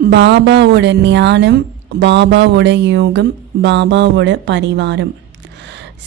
பாபாவோட ஞானம் பாபாவோட யோகம் பாபாவோட பரிவாரம்.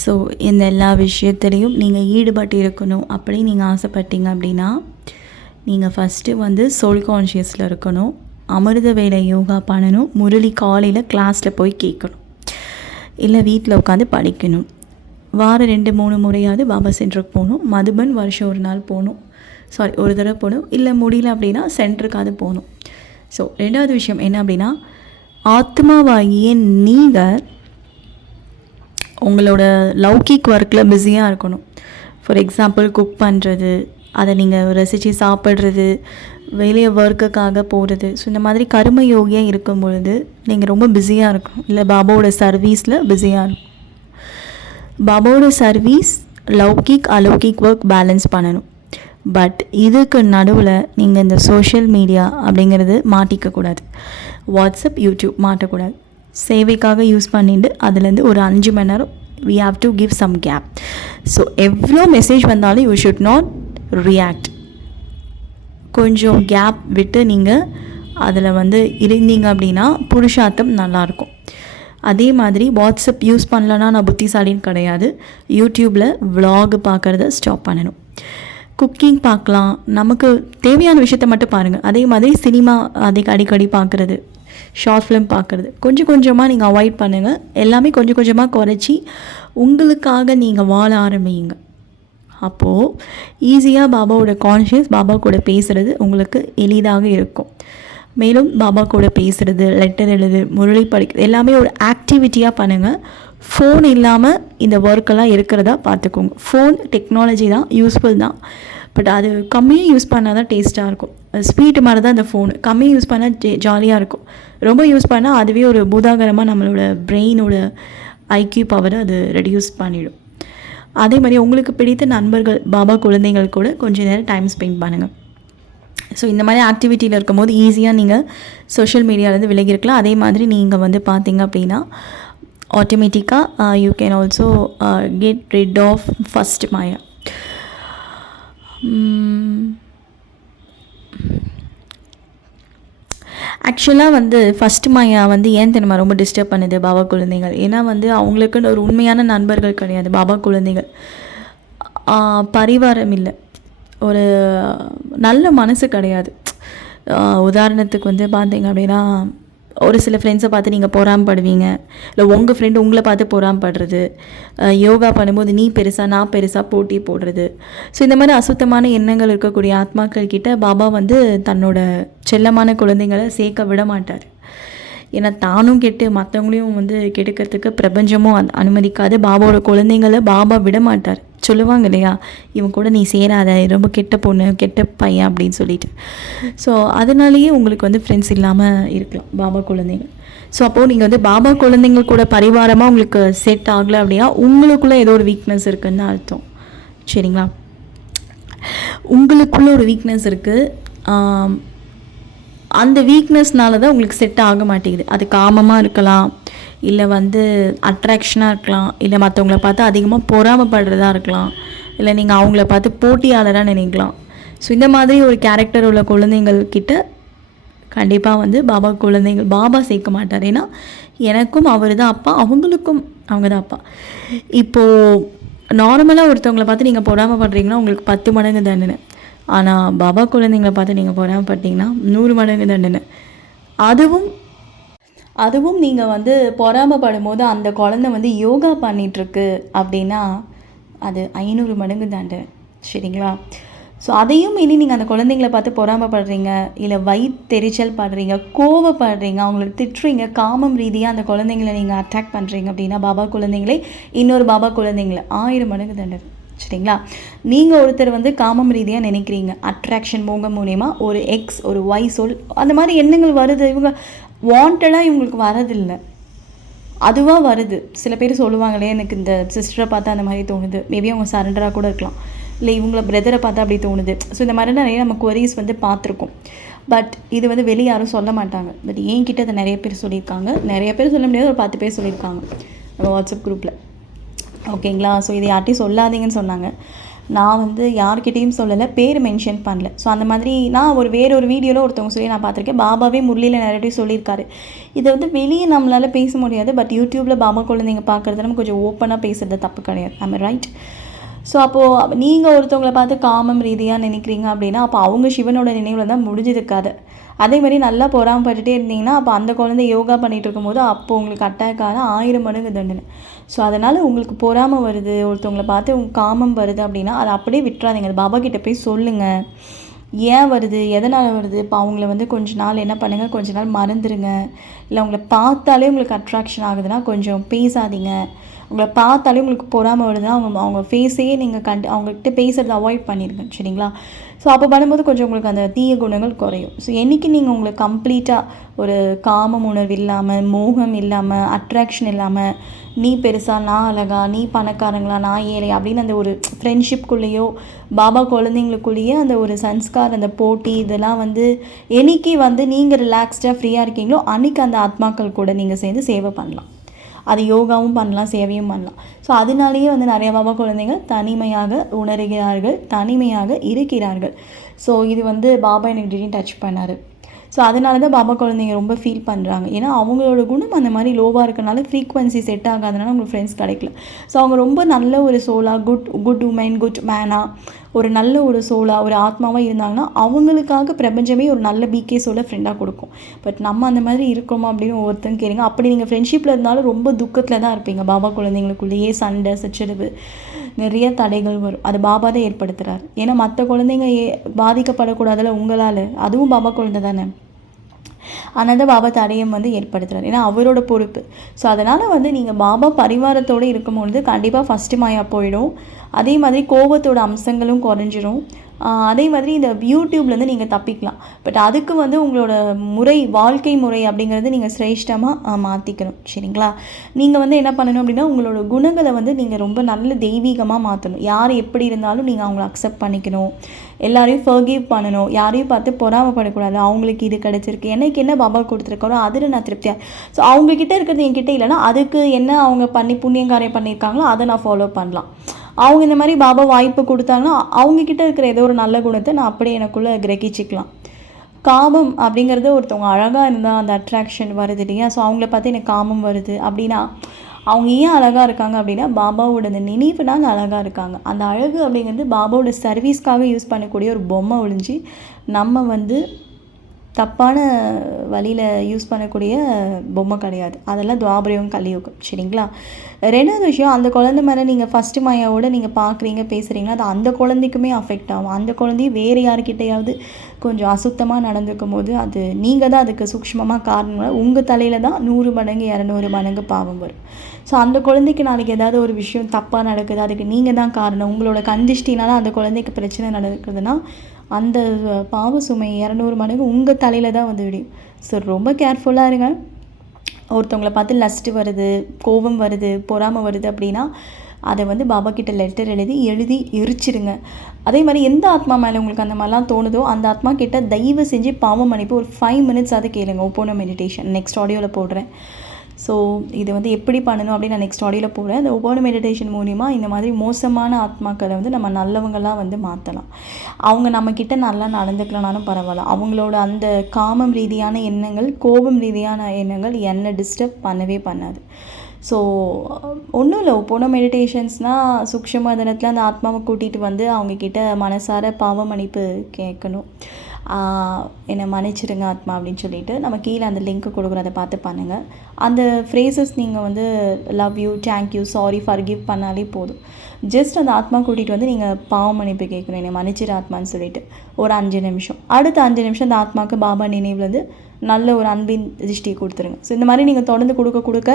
ஸோ இந்த எல்லா விஷயத்துலேயும் நீங்கள் ஈடுபட்டு இருக்கணும் அப்படின்னு நீங்கள் ஆசைப்பட்டீங்க அப்படின்னா நீங்கள் ஃபஸ்ட்டு வந்து சோல் கான்ஷியஸில் இருக்கணும். அமிர்த வேலை யோகா பண்ணணும். முரளி காலையில் கிளாஸில் போய் கேட்கணும். இல்லை வீட்டில் உட்காந்து படிக்கணும். வாரம் ரெண்டு மூணு முறையாவது பாபா சென்டருக்கு போகணும். மதுபன் வருஷம் ஒரு நாள் போகணும். சாரி ஒரு தடவை போகணும். இல்லை முடியல அப்படின்னா சென்டருக்காவது போகணும். ஸோ ரெண்டாவது விஷயம் என்ன அப்படின்னா ஆத்மாவாகிய நீங்கள் உங்களோட லௌகிக் ஒர்க்கில் பிஸியாக இருக்கணும். ஃபார் எக்ஸாம்பிள் குக் பண்ணுறது அதை நீங்கள் ரசித்து சாப்பிட்றது வெளியே ஒர்க்குக்காக போகிறது ஸோ இந்த மாதிரி கரும யோகியாக இருக்கும் பொழுது நீங்கள் ரொம்ப பிஸியாக இருக்கணும். இல்லை பாபாவோட சர்வீஸில் பிஸியாக இருக்கும் பாபாவோட சர்வீஸ் லௌகிக் அலௌகிக் ஒர்க் பேலன்ஸ் பண்ணணும். பட் இதுக்கு நடுவில் நீங்கள் இந்த சோஷியல் மீடியா அப்படிங்கிறது மாட்டிக்கக்கூடாது வாட்ஸ்அப் யூடியூப் மாட்டக்கூடாது. சேவைக்காக யூஸ் பண்ணிட்டு அதுலேருந்து ஒரு அஞ்சு மணி நேரம் we have to give some gap so எவ்வளோ மெசேஜ் வந்தாலும் யூ ஷுட் நாட் ரியாக்ட் கொஞ்சம் கேப் விட்டு நீங்கள் அதில் வந்து இருந்தீங்க அப்படின்னா புருஷார்த்தம் நல்லாயிருக்கும். அதே மாதிரி வாட்ஸ்அப் யூஸ் பண்ணலன்னா நான் புத்திசாலின்னு கிடையாது. யூடியூப்பில் vlog பார்க்குறத ஸ்டாப் பண்ணணும். குக்கிங் பார்க்கலாம். நமக்கு தேவையான விஷயத்த மட்டும் பாருங்கள் அதே மாதிரி சினிமா அதை அடிக்கடி பார்க்குறது. ஷார்ட் ஃபிலிம் பார்க்குறது. கொஞ்சம் கொஞ்சமாக நீங்கள் அவாய்ட் பண்ணுங்கள் எல்லாமே கொஞ்சம் கொஞ்சமாக குறைச்சி உங்களுக்காக நீங்கள் வாழ ஆரம்பிங்க. அப்போது ஈஸியாக பாபாவோட கான்ஷியஸ் பாபா கூட பேசுகிறது உங்களுக்கு எளிதாக இருக்கும். மேலும் பாபா கூட பேசுகிறது லெட்டர் எழுது முரளி படிக்கிறது எல்லாமே ஒரு ஆக்டிவிட்டியாக பண்ணுங்கள் ஃபோன் இல்லாமல் இந்த ஒர்க்கெல்லாம் இருக்கிறதா பார்த்துக்கோங்க. ஃபோன் டெக்னாலஜி தான் யூஸ்ஃபுல் தான். பட் அது கம்மியாக யூஸ் பண்ணால் தான் டேஸ்ட்டாக இருக்கும். ஸ்வீட்டு மாதிரி தான் அந்த ஃபோன் கம்மியாக யூஸ் பண்ணால் ஜே ஜாலியாக இருக்கும். ரொம்ப யூஸ் பண்ணால் அதுவே ஒரு பூதாகரமாக நம்மளோட பிரெயினோட ஐக்யூ பவரை அது ரெடியூஸ் பண்ணிடும். அதே மாதிரி உங்களுக்கு பிடித்த நண்பர்கள் பாபா குழந்தைகள் கூட கொஞ்ச நேரம் டைம் ஸ்பெண்ட் பண்ணுங்கள் ஸோ இந்த மாதிரி ஆக்டிவிட்டியில் இருக்கும்போது ஈஸியாக நீங்கள் சோஷியல் மீடியாவிலேருந்து விலகி இருக்கலாம். அதே மாதிரி நீங்கள் வந்து பார்த்தீங்க அப்படின்னா ஆட்டோமேட்டிக்காக you can also get rid of first மாயா ஆக்சுவலாக வந்து ஃபஸ்ட் மாயா வந்து ஏன் தெரியுமா ரொம்ப டிஸ்டர்ப் பண்ணுது பாபா குழந்தைகள்? ஏன்னா வந்து அவங்களுக்குன்னு ஒரு உண்மையான நண்பர்கள் கிடையாது பாபா குழந்தைகள். பரிவாரம் இல்லை. ஒரு நல்ல மனசு கிடையாது. உதாரணத்துக்கு வந்து பார்த்தீங்க அப்படின்னா ஒரு சில ஃப்ரெண்ட்ஸை பார்த்து நீங்கள் பொறாமப்படுவீங்க. இல்லை உங்கள் ஃப்ரெண்டு உங்களை பார்த்து பொறாமப்படுறது. யோகா பண்ணும்போது நீ பெருசாக நான் பெருசாக போட்டி போடுறது. ஸோ இந்த மாதிரி அசுத்தமான எண்ணங்கள் இருக்கக்கூடிய ஆத்மாக்கள் கிட்ட பாபா வந்து தன்னோட செல்லமான குழந்தைங்களை சேர்க்க விட மாட்டார். ஏன்னா தானும் கெட்டு மற்றவங்களையும் வந்து கெடுக்கிறதுக்கு பிரபஞ்சமும் அனுமதிக்காது. பாபாவோட குழந்தைங்களை பாபா விட மாட்டார் சொல்லுவாங்க இல்லையா? இவன் கூட நீ சேராத ரொம்ப கெட்ட பொண்ணு கெட்ட பையன் அப்படின்னு சொல்லிட்டு. ஸோ அதனாலேயே உங்களுக்கு வந்து ஃப்ரெண்ட்ஸ் இல்லாமல் இருக்கலாம் பாபா குழந்தைங்க ஸோ அப்போது நீங்கள் வந்து பாபா குழந்தைங்க கூட பரிவாரமாக உங்களுக்கு செட் ஆகலை அப்படின்னா உங்களுக்குள்ளே ஏதோ ஒரு வீக்னஸ் இருக்குன்னு அர்த்தம். சரிங்களா? உங்களுக்குள்ள ஒரு வீக்னஸ் இருக்குது அந்த வீக்னஸ்னால தான் உங்களுக்கு செட் ஆக மாட்டேங்குது. அது காமமாக இருக்கலாம் இல்லை வந்து அட்ராக்ஷனாக இருக்கலாம் இல்லை மற்றவங்கள பார்த்து அதிகமாக பொறாமப்படுறதா இருக்கலாம் இல்லை நீங்கள் அவங்கள பார்த்து போட்டியாளராக நினைக்கலாம். ஸோ இந்த மாதிரி ஒரு கேரக்டர் உள்ள குழந்தைங்கள்கிட்ட கண்டிப்பாக வந்து பாபா குழந்தைகள் பாபா சேர்க்க மாட்டார். ஏன்னா எனக்கும் அவர் தான் அப்பா அவங்களுக்கும் அவங்க தான் அப்பா இப்போது நார்மலாக ஒருத்தவங்கள பார்த்து நீங்கள் பொறாமப்படுறீங்கன்னா உங்களுக்கு பத்து மடங்கு தண்டனை. ஆனால் பாபா குழந்தைங்கள பார்த்து நீங்கள் பொறாமப்பட்டீங்கன்னா நூறு மடங்கு தண்டனை. அதுவும் அதுவும் நீங்கள் வந்து பொறாமப்படும் போது அந்த குழந்தை வந்து யோகா பண்ணிகிட்ருக்கு அப்படின்னா அது ஐநூறு மடங்கு தண்டனை. சரிங்களா? ஸோ அதையும் இனி நீங்கள் அந்த குழந்தைங்கள பார்த்து பொறாமப்படுறீங்க இல்லை வயிற்றெரிச்சல் படுறீங்க கோவப்படுறீங்க அவங்கள திட்டுறீங்க காமம் ரீதியாக அந்த குழந்தைங்கள நீங்கள் அட்டாக் பண்ணுறீங்க அப்படின்னா பாபா குழந்தைங்களே இன்னொரு பாபா குழந்தைங்கள ஆயிரம் மடங்கு தண்டனை. சரிங்களா? நீங்கள் ஒருத்தர் வந்து காமம் ரீதியாக நினைக்கிறீங்க. அட்ராக்ஷன் மோகம் மூலயமா ஒரு எக்ஸ் ஒரு ஒய் சொல் அந்த மாதிரி எண்ணங்கள் வருது. இவங்க வாண்டடாக இவங்களுக்கு வரதில்லை அதுவாக வருது. சில பேர் சொல்லுவாங்களே எனக்கு இந்த சிஸ்டரை பார்த்தா அந்த மாதிரி தோணுது. மேபி அவங்க சரண்டராக கூட இருக்கலாம். இல்லை இவங்கள பிரதரை பார்த்தா அப்படி தோணுது. ஸோ இந்த மாதிரி நிறைய நம்ம கொரிஸ் வந்து பார்த்துருக்கோம். பட் இது வந்து வெளியே யாரும் சொல்ல மாட்டாங்க. பட் என்கிட்ட அதை நிறைய பேர் சொல்லியிருக்காங்க. நிறைய பேர் சொல்ல முடியாது. ஒரு பத்து பேர் சொல்லியிருக்காங்க. நம்ம வாட்ஸ்அப் குரூப்பில் ஓகேங்களா? ஸோ இதை யார்ட்டையும் சொல்லாதீங்கன்னு சொன்னாங்க. நான் வந்து யார்கிட்டேயும் சொல்லலை பேர் மென்ஷன் பண்ணல. ஸோ அந்த மாதிரி நான் ஒரு வேற ஒரு வீடியோவில் ஒருத்தவங்க சொல்லி நான் பார்த்துருக்கேன். பாபாவே முரளியில் நிறைய சொல்லியிருக்காரு. இதை வந்து வெளியே நம்மளால் பேச முடியாது. பட் யூடியூப்பில் பாபா குழந்தைங்க பார்க்குறது நம்ம கொஞ்சம் ஓப்பனாக பேசுறது தப்பு கிடையாது. ஐம் ரைட் ஸோ அப்போது நீங்கள் ஒருத்தவங்களை பார்த்து காமம் ரீதியாக நினைக்கிறீங்க அப்படின்னா அப்போ அவங்க சிவனோட நினைவில் தான் முடிஞ்சிருக்காது. அதே மாதிரி நல்லா பொறாமப்பட்டுட்டே இருந்தீங்கன்னா அப்போ அந்த குழந்தை யோகா பண்ணிகிட்டு இருக்கும்போது அப்போ உங்களுக்கு அட்டாக் ஆன ஆயிரம் மடங்கு தண்டனை. ஸோ அதனால் உங்களுக்கு பொறாமல் வருது ஒருத்தவங்களை பார்த்து உங்கள் காமம் வருது அப்படின்னா அதை அப்படியே விட்டுறாதீங்க. அது பாபா கிட்டே போய் சொல்லுங்கள் ஏன் வருது? எதனால் வருது? இப்போ அவங்கள வந்து கொஞ்ச நாள் என்ன பண்ணுங்கள் கொஞ்ச நாள் மறந்துடுங்க இல்லை அவங்கள பார்த்தாலே உங்களுக்கு அட்ராக்ஷன் ஆகுதுன்னா கொஞ்சம் பேசாதீங்க. உங்களை பார்த்தாலே உங்களுக்கு பொறாமல் வருதுன்னா அவங்க அவங்க ஃபேஸையே நீங்கள் கண்டு அவங்ககிட்ட பேசுகிறத அவாய்ட் பண்ணிடுங்க சரிங்களா? ஸோ அப்போ பண்ணும்போது கொஞ்சம் உங்களுக்கு அந்த தீய குணங்கள் குறையும். ஸோ என்றைக்கு நீங்கள் உங்களுக்கு கம்ப்ளீட்டாக ஒரு காமம் உணர்வு இல்லாமல் மோகம் இல்லாமல் அட்ராக்ஷன் இல்லாமல் நீ பெருசா நான் அழகா நீ பணக்காரங்களா நான் ஏழை அப்படின்னு அந்த ஒரு ஃப்ரெண்ட்ஷிப்குள்ளேயோ பாபா குழந்தைங்களுக்குள்ளேயே அந்த ஒரு சன்ஸ்கார் அந்த போட்டி இதெல்லாம் வந்து என்னைக்கு வந்து நீங்கள் ரிலாக்ஸ்டாக ஃப்ரீயாக இருக்கீங்களோ அன்றைக்கி அந்த ஆத்மாக்கள் கூட நீங்கள் சேர்ந்து சேவை பண்ணலாம். அது யோகாவும் பண்ணலாம் சேவையும் பண்ணலாம். ஸோ அதனாலேயே வந்து நிறைய பாபா குழந்தைங்க தனிமையாக உணர்கிறார்கள் தனிமையாக இருக்கிறார்கள். ஸோ இது வந்து பாபா எனக்கு திடீர்னு டச் பண்ணார். ஸோ அதனால தான் பாபா குழந்தைங்க ரொம்ப ஃபீல் பண்ணுறாங்க ஏன்னா அவங்களோட குணம் அந்த மாதிரி லோவாக இருக்கனால ஃப்ரீக்வன்சி செட் ஆகாதனால உங்களுக்கு ஃப்ரெண்ட்ஸ் கிடைக்கல. ஸோ அவங்க ரொம்ப நல்ல ஒரு சோலாக குட் குட் உமன் குட் மேனாக ஒரு நல்ல ஒரு சோலாக ஒரு ஆத்மாவாக இருந்தாங்கன்னா அவங்களுக்காக பிரபஞ்சமே ஒரு நல்ல பிகே சோலை ஃப்ரெண்டாக கொடுக்கும். பட் நம்ம அந்த மாதிரி இருக்கோமா அப்படின்னு ஒவ்வொருத்தரும் கேளுங்க. அப்படி நீங்கள் ஃப்ரெண்ட்ஷிப்பில் இருந்தாலும் ரொம்ப துக்கத்தில் தான் இருப்பீங்க. பாபா குழந்தைங்களுக்குள்ளேயே சண்டை சச்சரவு. நிறைய தடைகள் வரும். அது பாபா தான் ஏற்படுத்துகிறார் ஏன்னா மற்ற குழந்தைங்க ஏ பாதிக்கப்படக்கூடாதுல உங்களால். அதுவும் பாபா குழந்தை தானே. அதனால தான் பாபா தடையம் வந்து ஏற்படுத்துகிறார் ஏன்னா அவரோட பொறுப்பு. ஸோ அதனால் வந்து நீங்கள் பாபா பரிவாரத்தோடு இருக்கும்பொழுது கண்டிப்பாக ஃபஸ்ட்டு மாயா போயிடும். அதே மாதிரி கோபத்தோட அம்சங்களும் குறைஞ்சிரும். அதே மாதிரி இந்த யூடியூப்லேருந்து நீங்கள் தப்பிக்கலாம். பட் அதுக்கு வந்து உங்களோட முறை வாழ்க்கை முறை அப்படிங்கிறது நீங்கள் சிரேஷ்டமாக மாற்றிக்கணும் சரிங்களா? நீங்கள் வந்து என்ன பண்ணணும் அப்படின்னா உங்களோட குணங்களை வந்து நீங்கள் ரொம்ப நல்ல தெய்வீகமாக மாற்றணும் யார் எப்படி இருந்தாலும் நீங்கள் அவங்கள அக்செப்ட் பண்ணிக்கணும். எல்லாரையும் ஃபர்கிவ் பண்ணணும். யாரையும் பார்த்து பொறாமப்படக்கூடாது. அவங்களுக்கு இது கிடச்சிருக்கு. எனக்கு என்ன பாபா கொடுத்துருக்காரோ அதில் நான் திருப்தியாக ஸோ அவங்கக்கிட்ட இருக்கிறது என்கிட்ட இல்லைன்னா அதுக்கு என்ன அவங்க பண்ணி புண்ணியங்காரியம் பண்ணியிருக்காங்களோ அதை நான் ஃபாலோ பண்ணலாம். அவங்க இந்த மாதிரி பாபா வாய்ப்பு கொடுத்தாங்கன்னா அவங்கக்கிட்ட இருக்கிற ஏதோ ஒரு நல்ல குணத்தை நான் அப்படியே எனக்குள்ளே கிரகிச்சிக்கலாம். காமம் அப்படிங்கிறது ஒருத்தவங்க அழகாக இருந்தால் அந்த அட்ராக்ஷன் வருது இல்லையா? ஸோ அவங்கள பார்த்து எனக்கு காமம் வருது அப்படின்னா அவங்க ஏன் அழகாக இருக்காங்க அப்படின்னா பாபாவோட அந்த நினைவுனால அழகாக இருக்காங்க. அந்த அழகு அப்படிங்கிறது பாபாவோட சர்வீஸ்க்காக யூஸ் பண்ணக்கூடிய ஒரு பொம்மை ஒழிஞ்சு நம்ம வந்து தப்பான வழியில் யூஸ் பண்ணக்கூடிய பொம்மை கிடையாது. அதெல்லாம் துவாபரியம் கலியுகம். சரிங்களா? ரெண்டாவது விஷயம் அந்த குழந்தை மேலே நீங்கள் ஃபஸ்ட்டு மாயாவோட நீங்கள் பார்க்குறீங்க பேசுகிறீங்களா அது அந்த குழந்தைக்குமே அஃபெக்ட் ஆகும். அந்த குழந்தையும் வேறு யார்கிட்டையாவது கொஞ்சம் அசுத்தமாக நடந்துக்கும் போது அது நீங்கள் தான் அதுக்கு சூக்ஷ்மமாக காரணம். உங்கள் தலையில் தான் நூறு மடங்கு இரநூறு மடங்கு பாவம் வரும். ஸோ அந்த குழந்தைக்கு நாளைக்கு ஏதாவது ஒரு விஷயம் தப்பாக நடக்குது அதுக்கு நீங்கள் தான் காரணம். உங்களோட கண்டிஷ்டினால அந்த குழந்தைக்கு பிரச்சனை நடக்குதுன்னா அந்த பாவ சுமை இரநூறு மடங்கு உங்கள் தலையில் தான் வந்து விடியும். ஸோ ரொம்ப கேர்ஃபுல்லாக இருங்க. ஒருத்தவங்களை பார்த்து லஸ்ட்டு வருது கோபம் வருது பொறாமல் வருது அப்படின்னா அதை வந்து பாபா கிட்ட லெட்டர் எழுதி எழுதி எரிச்சிருங்க. அதே மாதிரி எந்த ஆத்மா மேலே உங்களுக்கு அந்த மாதிரிலாம் தோணுதோ அந்த ஆத்மா கிட்ட தயவு செஞ்சு பாவம் மன்னிப்பு ஒரு ஃபைவ் மினிட்ஸ் அதை கேளுங்க. ஒப்போனோ மெடிடேஷன் நெக்ஸ்ட் ஆடியோவில் போடுறேன். ஸோ இது வந்து எப்படி பண்ணணும் அப்படின்னு நான் நெக்ஸ்ட் ஆடியோவில் போகிறேன் அந்த ஒவ்வொரு மெடிடேஷன் மூலிமா இந்த மாதிரி மோசமான ஆத்மாக்களை வந்து நம்ம நல்லவங்களாக வந்து மாற்றலாம் அவங்க நம்மக்கிட்ட நல்லா நடந்துக்கலனாலும் பரவாயில்ல. அவங்களோட அந்த காமம் ரீதியான எண்ணங்கள் கோபம் ரீதியான எண்ணங்கள் என்னை டிஸ்டர்ப் பண்ணவே பண்ணாது. ஸோ ஒன்றும் இல்லை. போன மெடிடேஷன்ஸ்னால் சுக்ஷமதனத்தில் அந்த ஆத்மாவை கூட்டிகிட்டு வந்து அவங்கக்கிட்ட மனசார பாவமணிப்பு கேட்கணும். என்னை மன்னிச்சிடுங்க ஆத்மா அப்படின்னு சொல்லிட்டு நம்ம கீழே அந்த லிங்க்கு கொடுக்குறத பார்த்து பண்ணுங்கள் அந்த ஃப்ரேசஸ் நீங்கள் வந்து love you thank you sorry forgive பண்ணாலே போதும். ஜஸ்ட் அந்த ஆத்மா கூட்டிகிட்டு வந்து நீங்கள் பாவ மன்னிப்பு கேட்கணும். என்னை மன்னிச்சிடு ஆத்மான்னு சொல்லிட்டு. ஒரு அஞ்சு நிமிஷம். அடுத்த அஞ்சு நிமிஷம் அந்த ஆத்மாவுக்கு பாபா நினைவுலேருந்து நல்ல ஒரு அன்பின் திருஷ்டியை கொடுத்துருங்க. ஸோ இந்த மாதிரி நீங்கள் தொடர்ந்து கொடுக்க கொடுக்க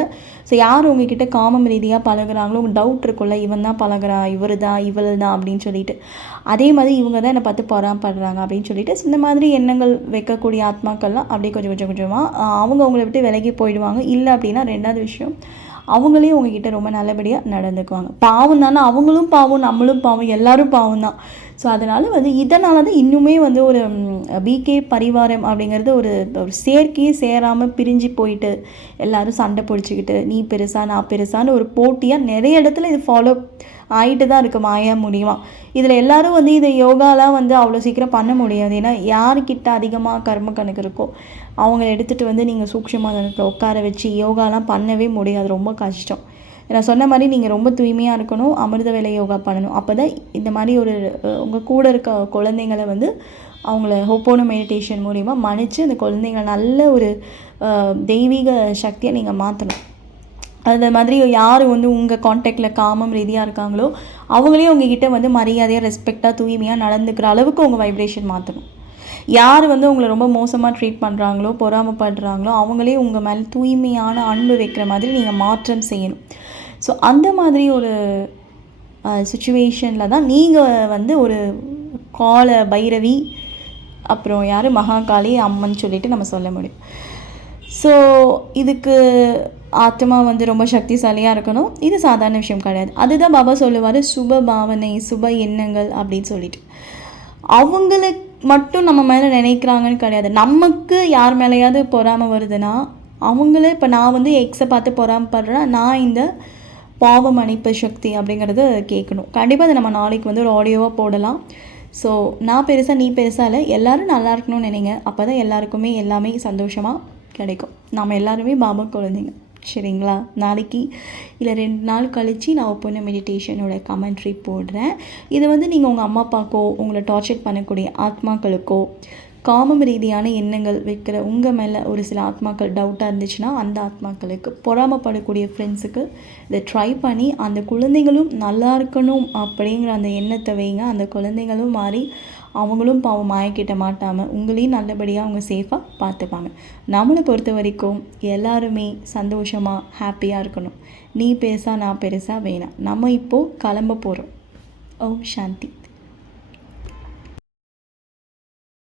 ஸோ யார் உங்ககிட்ட காமம் ரீதியாக பழகுறாங்களோ உங்கள் டவுட் இருக்கும்ல இவன் தான் பழகுறா இவர் தான் இவள் தான் அப்படின்னு சொல்லிட்டு. அதே மாதிரி இவங்க தான் என்னை பார்த்து பொறாமப்படுறாங்க அப்படின்னு சொல்லிட்டு இந்த மாதிரி எண்ணங்கள் வைக்கக்கூடிய ஆத்மாக்கள்லாம் அப்படியே கொஞ்சம் கொஞ்சம் கொஞ்சமாக அவங்க அவங்கள விட்டு விலகி போயிடுவாங்க. இல்லை அப்படின்னா ரெண்டாவது விஷயம் அவங்களே உங்ககிட்ட ரொம்ப நல்லபடியாக நடந்துக்குவாங்க. பாவம் தானே அவங்களும் பாவம் நம்மளும் பாவம் எல்லாரும் பாவம் தான். ஸோ அதனால் வந்து இதனால தான் இன்னுமே வந்து ஒரு பிகே பரிவாரம் அப்படிங்கிறது ஒரு ஒரு சேர்க்கையே சேராமல் பிரிஞ்சு போயிட்டு எல்லாரும் சண்டை பிடிச்சிக்கிட்டு நீ பெருசா நான் பெருசான்னு ஒரு போட்டியாக நிறைய இடத்துல இது ஃபாலோ ஆகிட்டு தான் இருக்குது மாயா முடியுமா இதில் எல்லாரும் வந்து இதை யோகாலாம் வந்து அவ்வளோ சீக்கிரம் பண்ண முடியாது. ஏன்னா யார்கிட்ட அதிகமாக கர்ம கணக்கு இருக்கோ அவங்கள எடுத்துகிட்டு வந்து நீங்கள் சூக்ஷமாக உட்கார வச்சு யோகாலாம் பண்ணவே முடியாது. ரொம்ப கஷ்டம். நான் சொன்ன மாதிரி நீங்கள் ரொம்ப தூய்மையாக இருக்கணும் அமிர்த வேலை யோகா பண்ணணும். அப்போ தான் இந்த மாதிரி ஒரு உங்கள் கூட இருக்க குழந்தைங்களை வந்து அவங்கள ஹோப்போன மெடிடேஷன் மூலிமா மன்னிச்சு அந்த குழந்தைங்களை நல்ல ஒரு தெய்வீக சக்தியை நீங்கள் மாற்றணும் அந்த மாதிரி யார் வந்து உங்கள் காண்டாக்டில் காமம் ரீதியாக இருக்காங்களோ அவங்களே உங்ககிட்ட வந்து மரியாதையாக ரெஸ்பெக்டாக தூய்மையாக நடந்துக்கிற அளவுக்கு உங்கள் வைப்ரேஷன் மாற்றணும் யார் வந்து உங்களை ரொம்ப மோசமாக ட்ரீட் பண்ணுறாங்களோ பொறாமப்படுறாங்களோ அவங்களே உங்கள் மேலே தூய்மையான அன்பு வைக்கிற மாதிரி நீங்கள் மாற்றம் செய்யணும். ஸோ அந்த மாதிரி ஒரு சுச்சுவேஷனில் தான் நீங்கள் வந்து ஒரு கால பைரவி அப்புறம் யார்? மகாகாளி அம்மன் சொல்லிட்டு நம்ம சொல்ல முடியும். ஸோ இதுக்கு ஆத்மா வந்து ரொம்ப சக்திசாலியாக இருக்கணும். இது சாதாரண விஷயம் கிடையாது. அதுதான் பாபா சொல்லுவார் சுப பாவனை சுப எண்ணங்கள் அப்படின்னு சொல்லிட்டு. அவங்களுக்கு மட்டும் நம்ம மேலே நினைக்கிறாங்கன்னு கிடையாது. நமக்கு யார் மேலேயாவது பொறாமை வருதுன்னா அவங்களே இப்போ நான் வந்து எக்ஸை பார்த்து பொறாமப்படுறேன் நான் இந்த பாவம் அணைப்பு சக்தி அப்படிங்கிறத கேட்கணும். கண்டிப்பாக அதை நம்ம நாளைக்கு வந்து ஒரு ஆடியோவாக போடலாம். ஸோ நான் பெருசாக நீ பெருசாக இல்லை. எல்லாரும் நல்லா இருக்கணும்னு நினைங்க. அப்போ தான் எல்லாருக்குமே எல்லாமே சந்தோஷமாக கிடைக்கும். நாம் எல்லாருமே பாபா குழந்தைங்க. சரிங்களா? நாளைக்கு இல்லை ரெண்டு நாள் கழித்து நான் ஒப்பன மெடிடேஷனோட கமெண்ட்ரி போடுறேன். இதை வந்து நீங்கள் உங்கள் அம்மா அப்பாக்கோ உங்களை டார்ச்சர் பண்ணக்கூடிய ஆத்மாக்களுக்கோ காமம் ரீதியான எண்ணங்கள் வைக்கிற உங்கள் மேலே ஒரு சில ஆத்மாக்கள் டவுட்டாக இருந்துச்சுன்னா அந்த ஆத்மாக்களுக்கு பொறாமப்படக்கூடிய ஃப்ரெண்ட்ஸுக்கு இதை ட்ரை பண்ணி அந்த குழந்தைகளும் நல்லா இருக்கணும் அப்படிங்கிற அந்த எண்ணத்தை வைங்க. அந்த குழந்தைங்களும் மாறி அவங்களும் பாவம் மாயக்கிட்ட மாட்டாமல் உங்களையும் நல்லபடியாக அவங்க சேஃபாக பார்த்துப்பாங்க. நம்மளை பொறுத்த வரைக்கும் எல்லாருமே சந்தோஷமாக ஹாப்பியாக இருக்கணும். நீ பெருசாக நான் பெருசாக வேணாம். நம்ம இப்போது கிளம்ப போகிறோம் ஓம் சாந்தி.